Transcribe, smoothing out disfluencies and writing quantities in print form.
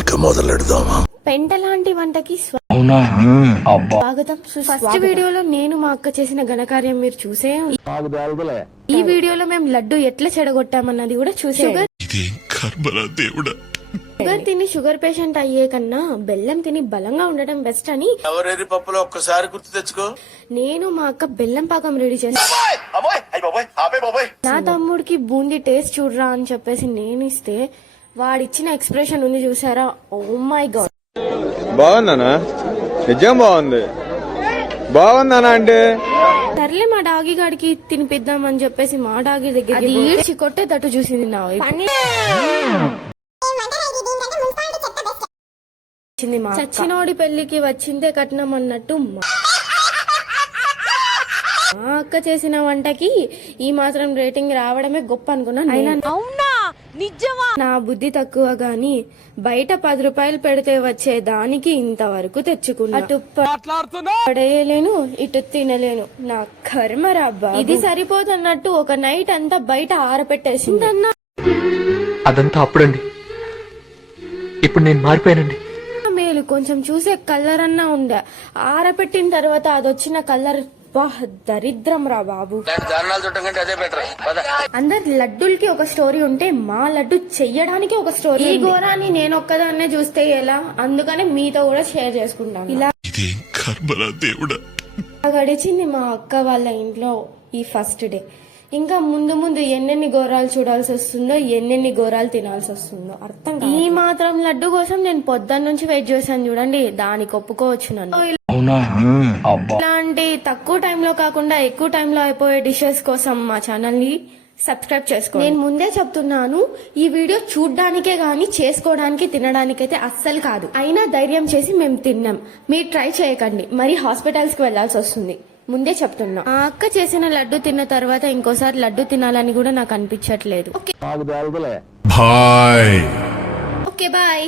ఇక మొదలెడదామా? పెంట లాంటి వంటకి స్వాగతం. ఫస్ట్ వీడియోలో నేను మా అక్క చేసిన ఘనకార్యం మీరు చూసే. ఈ వీడియోలో మేము లడ్డు ఎట్లా చెడగొట్టామన్నది కూడా చూసే. షుగర్ తిని షుగర్ పేషెంట్ అయ్యే కన్నా బెల్లం తిని బలంగా ఉండటం బెస్ట్ అని ఎవరెరి పప్పులో ఒక్కసారి గుర్తు తెచ్చుకో. నేను మా అక్క బెల్లం పాకం రెడీ చేస్తాను. నా తమ్ముడికి బూందీ టేస్ట్ చూడరా అని చెప్పేసి నేను ఇస్తే వాడిచ్చిన ఎక్స్ప్రెషన్ ఉంది చూసారా, ఓ మై గాడ్. బాగుందనా? నిజం బాగుంది. బాగుందనా అంటే సర్లే మా డాగి గాడికి తినిపిద్దామని చెప్పేసి మా డాగి దగ్గర ఈడ్చి కొట్టే తట్టు చూసింది నా వైపు. చచ్చినోడి పెళ్లికి వచ్చిందే కట్నం అన్నట్టు మా అక్క చేసిన వంటకి ఈ మాత్రం రేటింగ్ రావడమే గొప్ప అనుకున్నాను. నా బుద్ధి తక్కువ గాని బయట 10 రూపాయలు పెడితే వచ్చే దానికి ఇంతవరకు తెచ్చుకున్నా. అటు పడేయలేను, ఇటు తినలేను. నా కర్మ రాబ్బా. ఇది సరిపోతున్నట్టు ఒక నైట్ అంతా బయట ఆరపెట్టేసింది అన్న. అదంతా అప్పుడండి, ఇప్పుడు నేను మారిపోయానండి. మేలు కొంచెం చూసే కలర్ అన్నా ఉండే, ఆరపెట్టిన తర్వాత అదొచ్చిన కలర్ దరిద్రం రా బాబు. అందరు లడ్డూలకి ఒక స్టోరీ ఉంటే మా లడ్డు చెయ్యడానికి ఒక స్టోరీ. ఈ ఘోరాన్ని నేను ఒక్కదాన్నే చూస్తే ఎలా, అందుకనే మీతో కూడా షేర్ చేసుకుంటాను. ఇలా గడిచింది మా అక్క వాళ్ళ ఇంట్లో ఈ ఫస్ట్ డే. ఇంకా ముందు ముందు ఎన్నెన్ని ఘోరాలు చూడాల్సి వస్తుందో, ఎన్నెన్ని ఘోరాలు తినాల్సి వస్తుందో అర్థం కాదు. ఈ మాత్రం లడ్డు కోసం నేను పొద్దున్న నుంచి వెయిట్ చేశాను చూడండి, దానికి ఒప్పుకోవచ్చు నన్ను. ఇలాంటి తక్కువ టైంలో కాకుండా ఎక్కువ టైంలో అయిపోయే డిషెస్ కోసం మా ఛానల్ ని సబ్స్క్రైబ్ చేసుకోండి. నేను ముందే చెప్తున్నాను, ఈ వీడియో చూడ్డానికే గానీ చేసుకోవడానికి తినడానికైతే అస్సలు కాదు. అయినా ధైర్యం చేసి మేము తిన్నాం. మీరు ట్రై చేయకండి, మరి హాస్పిటల్స్ కి వెళ్లాల్సి వస్తుంది. ముందే చెప్తున్నా. ఆ అక్క చేసిన లడ్డు తిన్న తర్వాత ఇంకోసారి లడ్డు తినాలని కూడా నాకు అనిపించట్లేదు. Okay bye.